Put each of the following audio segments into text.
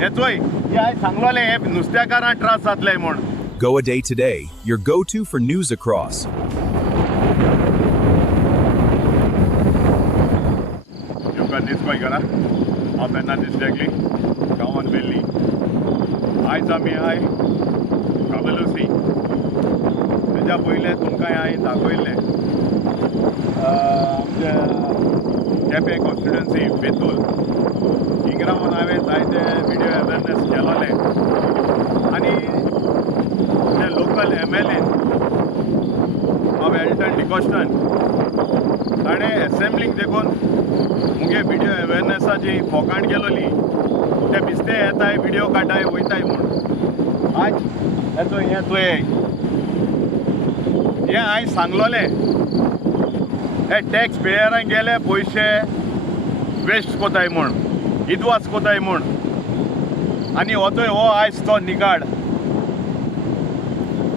येतोय या सांगलोले हे नुस्त्याकारां त्रास जातले म्हूण. Goa Day Today, your go-to for news across. येवकार दिसपायकारां हांव तेन्ना दिसल्याकली गांवांत वेल्ली. आयज आमी आय कावेलोसी तेज्या पयलें तुमकां हांवें दाखयल्लें आमच्या केपें कॉन्स्टिट्युएन्सी बेतूल हिंग रावन हांवें जायते व्हिडिओ अवेरनेस केलोले आनी ते लोकल MLA ऑफ एल्टन डिकॉस्टन ताणें एसेंब्लीक देखून मुगे व्हिडिओ अवेरनेसाची फोकाण केलोली. ते बिस्ते येताय व्हिडिओ काडटाय वयताय म्हूण. आज येतो हें तुवें हें हांवें सांगलोलें हे टॅक्स पेयरांक गेले पयशे वेस्ट कोताय म्हूण, इदवास कोताय म्हूण. आनी होतोय हो आयज तो निकाड.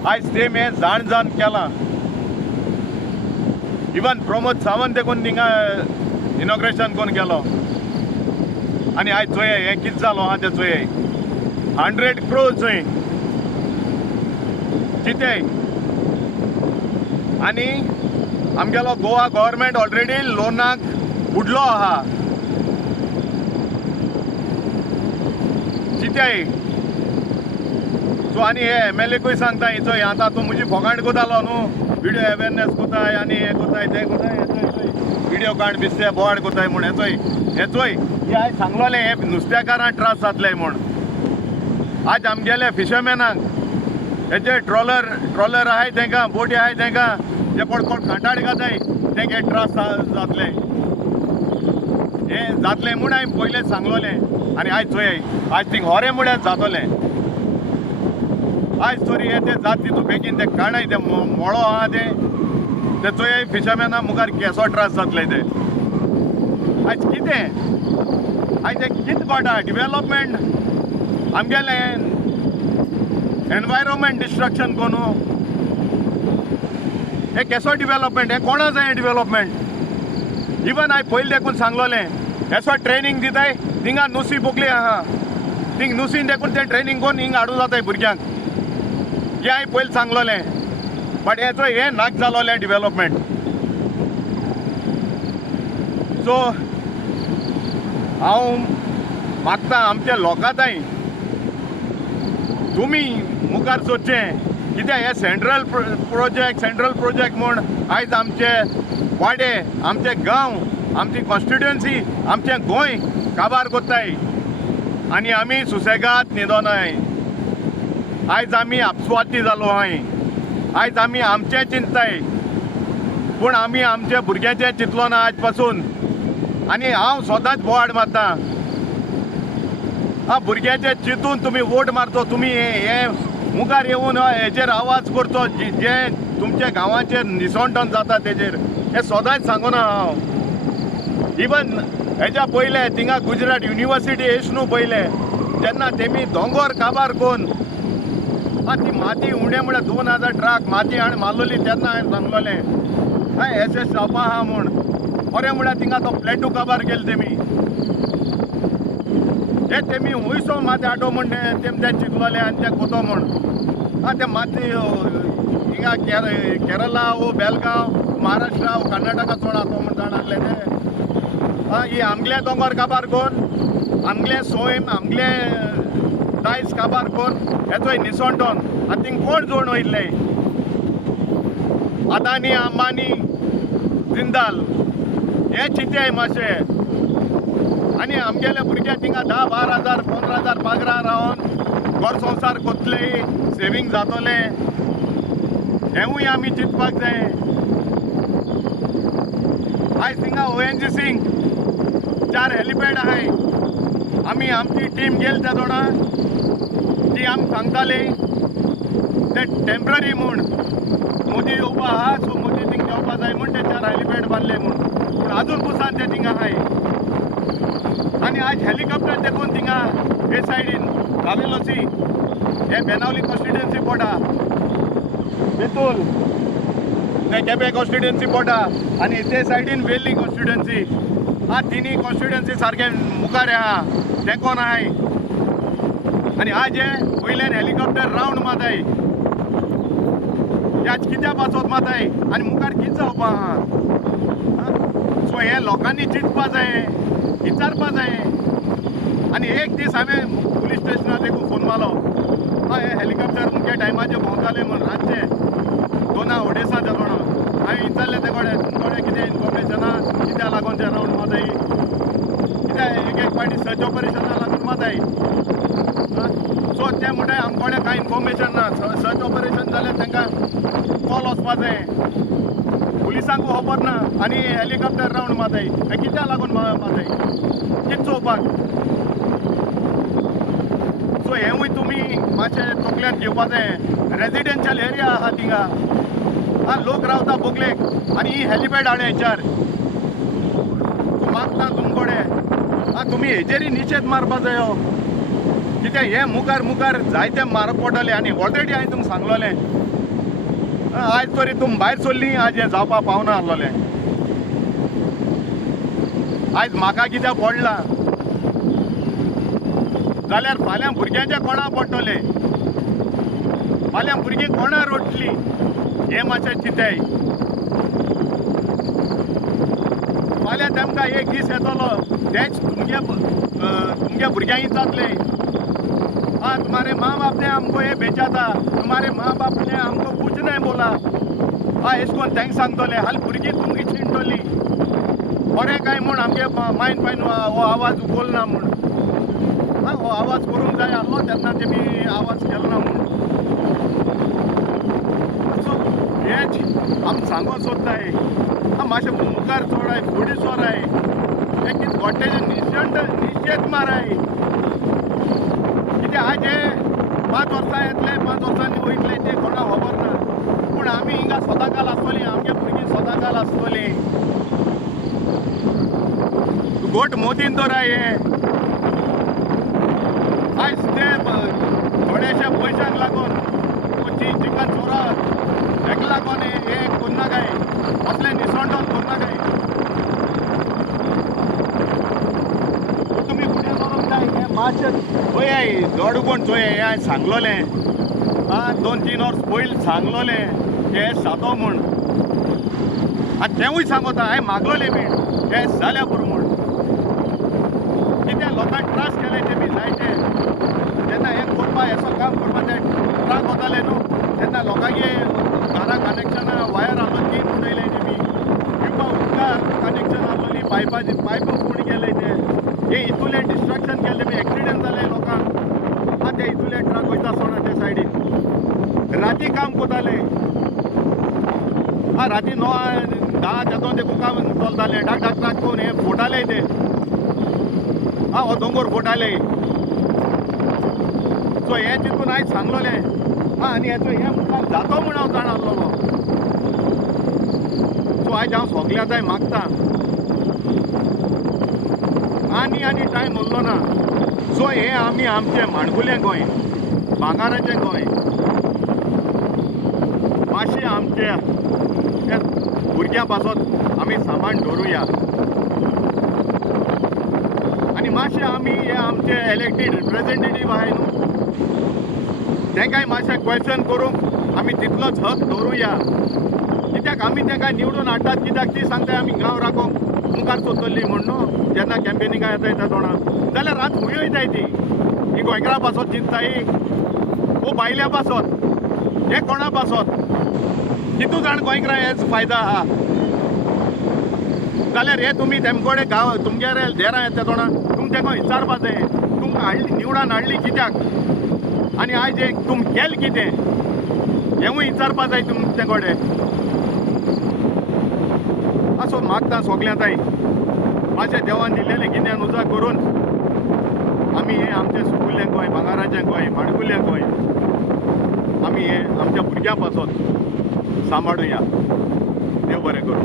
आयज तेम हें जाण जाण केलां. इवन प्रमोद सावंत देखून थिंगा इनॉग्रेशन कोन्न गेलो. आनी आयज चोय हें कितें जालो आहा तें चोय 100 crores चोय चितेय. आनी आमगेलो गोवा गव्हर्मेंट ऑलरेडी लोनाक बुडलो आहा. चितेय सो आनी हे MLAकूय सांगता हिचो आतां तूं म्हजी फोकाण कोतालो न्हू, व्हिडिओ अवेरनेस कोताय आनी हें कोताय तें कोताय व्हिडिओ काड बिस्ते बोवाड कोताय म्हूण. हेचोय हे हांवें सांगलोलें हे नुस्त्याकारां त्रास जातले म्हूण. आज आमगेले फिशरमॅनाक हेजे ट्रॉलर आहाय तांकां, बोटी आहाय तांकां जे कोण खांटाड घाताय तेंगे त्रास जातले. हें जातलें म्हूण हांवें पयलेंच सांगलोलें आनी आयज चोय आयज थिंग होरें म्हळ्यार जातोलें. आयज तोरी हे ते जात तितू बेगीन ते काणाय ते मोळो आहा ते चोय फिशरमॅना मुखार केसो त्रास जातले ते. आयज कितें आयज हें कितें कोटा डिवेलॉपमेंट आमगेलें एनवायरमेंट डिस्ट्रक्शन कोनू हे केसो डिवेलॉपमेंट हे कोणा जाय डिवेलॉपमेंट. इवन हांवें पयलीं देखून सांगलोलें एसो ट्रेनींग दिताय थिंगा नुसी बोकली आहा थिंग नुसीन देखून तें ट्रेनींग कोन्न हिंग हाडूं जाताय भुरग्यांक. हें हांवें पयलीं सांगलोलें बट हेचो हें नाक जालोलें डिवेलॉपमेंट. सो हांव मागता आमच्या लोकांताय तुमी मुखार सोदचें कित्याक हे सेंट्रल प्रोजेक्ट म्हूण आयज आमचे वाडे, आमचे गांव, आमची कॉन्स्टिट्युएन्सी, आमचें गोंय काबार कोत्ताय आनी आमी सुसेगाद न्हिदोनाय. आयज आमी आपसुवाती जालो आहाय. आयज आमी आमचें चिंतताय पूण आमी आमच्या भुरग्यांचें चिंतलो ना आज पासून. आनी हांव सदांच बोवाड मारता भुरग्यांचें चिंतून तुमी वोट मारचो. तुमी हे मुखार येवन हेचेर आवाज करचो जे तुमच्या गांवाचेर निसवटोन जाता तेजेर. हे सदांच सांगूना हांव. इवन हेच्या पयले थिंगा गुजरात युनिवर्सिटी येश न्हू पयले तेन्ना तेमी दोंगोर काबार कोन्न ती माती उणें म्हळ्यार 2000 ट्रक माती हाडून मारलोली तेन्ना हांवें सांगलोलें एस जावपा आहा म्हूण. बरें म्हळ्यार थिंगा तो प्लेटू काबार केले तेमी. हे तेमी हुंयसो माती हाडो म्हूण तेम ते चिंतलोले आनी ते कोतो म्हूण. ते माती हिंगा केरला वो बेलगांव महाराष्ट्रा वो कर्नाटका चोड आसो म्हूण जाण आहले ते. ही आमगले दोंगोर काबार कोन्न आमगले सोयम आमगले दायज काबार कोन्न हेचोय निसवटोन आनी थिंग कोण जोड वयतले. अदानी, अंबानी, जिंदाल हे चिंते मातशें. आनी आमगेले भुरगे थिंगा 10-12,000 15,000 पगारा रावन घर संवसार कोतले, सेवींग जातोले. हेंवूय आमी चिंतपाक जाय. आयज थिंगा ONGC 4 हेलिपॅड आहाय. आमी आमची टीम गेल त्या तोणा ती आमी सांगताली ते टेम्पररी म्हूण मोदी येवपा आहा सो मोदी थिंग येवपा जाय म्हूण ते 4 हेलिपॅड बांदले म्हूण. पूण आजून पुसान ते थिंगा आहाय. आनी आज हेलिकॉप्टर देखून थिंगा हे सायडीन कावेलोसी हे बेनावली कॉन्स्टिट्युएन्सी पोटा बेतूल ते केपें कॉन्स्टिट्युएन्सी पोटा आनी ते सायडीन वेल्ली कॉन्स्टिट्युएन्सी. तिनी कॉन्स्टिट्युएन्सी सारकें मुखार आहा ते कोण आहाय आनी आज हे वयल्यान हेलिकॉप्टर रावंड माताय आज कित्या पासत माताय आनी मुखार कितें जावपा आहा सो हे लोकांनी चिंतपा जाय विचारपा जाय आनी एक दीस हांवें पुलीस स्टेशनार देखून फोन मारलो हे हेलिकॉप्टर मुख्य टायमाचेर भोंवताले म्हूण रातचे 2 अडेजां जालोना हांवें विचारलें ते कडेन तुमचे कितें इन्फॉर्मेशन आहा कित्या लागून ते रावंड माताय कित्या एक पाटी सर्च ऑपरेशना लागून माताय सो ते म्हणटाय आमकोडे कांय इन्फॉर्मेशन ना सर्च ऑपरेशन जाल्यार तांकां कॉल वचपा जाय पुलिसांक खबर ना आनी हेलिकॉप्टर रावंड माताय कित्या लागून माताय कितें चोवपाक सो हेवूय तुमी मातशें तकल्यान घेवपा जाय रेजिडेन्शियल एरिया आहा थिंगा लोक रावता बोगलेक आनी ही हेलिपॅड हाडे हेच्यार मागता तुमकोडे तुमी हेजेरी निशेध मारपा जायो कित्याक हे मुखार जायते मारप पडटले आनी ऑलरेडी हांवें तुमकां सांगलोलें आयज तरी तुम भायर सरलीं आज हें जावपा पावना आसलोलें आयज म्हाका कित्याक पडलां जाल्यार फाल्यां भुरग्यांच्या कोणा पडटले फाल्यां भुरगीं कोणा रोटलीं हें मातशें चिंताय फाल्यां तेमकां एक दीस येतलो तेच तुमगे भुरग्यांक जातलें तुम्हारे माँ बाप ने हमको ये भेजा था तुम्हारे माँ बाप ने हमको कुछ नहीं बोला इसको थँक्स सांगतले हाल भुरगीं तुमची चिंतली बरें काय म्हूण आमगे मायन पायन हो आवाज बोलना म्हूण हो आवाज करूंक जाय आसलो तेन्ना तेमी आवाज केलो ना म्हूण सो हेच आमी सांगूंक सोदताय मातशें मुखार चोडाय फुडें सोराय हे कितें घोट्टेचें निशेध माराय कित्याक आज हे 5 वर्सां येतले 5 वर्सांनी वयतले ते कोणाक खबर ना पूण आमी हिंगा सदांकाल आसतलीं आमगे भुरगीं सदांकाल आसतलीं गोट मोदीन दवराय हे आयज ते थोड्याशा पयशांक लागून चिकन चोरा हेका लागून हे करना काय असले निसवणूक करना काय तुमी फुडें सरोंक जाय हे मातशें चोयाय दोड कोण चोयाय हांवें सांगलोलें 2-3 वर्स पयलीं सांगलोलें हे सादो म्हूण आनी तेवूय सांगता हांवें मागलोलें बीन हे जाल्या पुरो म्हूण कित्याक लोकांक त्रास केले तेमी जायते जेन्ना हे करपा हेचो काम करपा ते ट्राक वताले न्हू तेन्ना लोकांगे घरा कनेक्शनां वायर आसलो ती उडयले तेमी पिवपा उदकाक कनेक्शन आसलोली पायपाची पायप फूड गेले ते हे इतुले डिस्ट्रक्शन केले तेमी एक्सिडेंट जाले लोकांक ते इतुले ट्रक वयता सोडा ते सायडीन राती काम कोताले राती 9-10 तेदोन देखून काम चलताले डाक करून हे फोटाले ते हो दोंगर फोटाले सो हे चिंतून आयज सांगलोलें आनी हेचो हे मुखार जातो म्हूण हांव जाण आसलोलो सो आयज हांव सगळ्यांताय मागता आनी टायम उरलो ना सो हे आमी आमचें माणकुलें गोंय भांगाराचें गोंय मातशें आमच्या भुरग्यां पासत आमी सांबाळून दवरुया आनी मातशें आमी हे आमचे इलेक्टेड रिप्रेझेंटेटीव आहाय न्हू तांकांय मातशें क्वेश्चन करूंक आमी तितलोच हक दवरुया कित्याक आमी तांकां निवडून हाडटात कित्याक ती सांगताय आमी गांव राखोवंक मुखार सोदतली म्हूण न्हू जेन्ना कॅम्पेनिंगा येताय त्या तोंडार जाल्यार रात खूंय वयताय ती ही गोंयकारा पासत चिंतताय वो बायल्या पासत हे कोणा पासत कितू जाण गोंयकारा हेच फायदा आहा जाल्यार हे तुमी तेमकोडे गांव तुमगेर देरां येता तोंडार तुमी ताका विचारपा जाय तुमकां हाडली निवडान हाडली कित्याक आनी आयज एक तुम केलें कितें हेंवूय विचारपा जाय तुमचे कडेन असो मागता सगल्यांताय मातशें देवान दिल्लेलें गिन्यान उजा करून आमी हें आमचें सुकुल्लें गोंय भांगाराचें गोंय माणकुलें गोंय आमी हें आमच्या भुरग्यां पासत सांबाळुया देव बरें करूं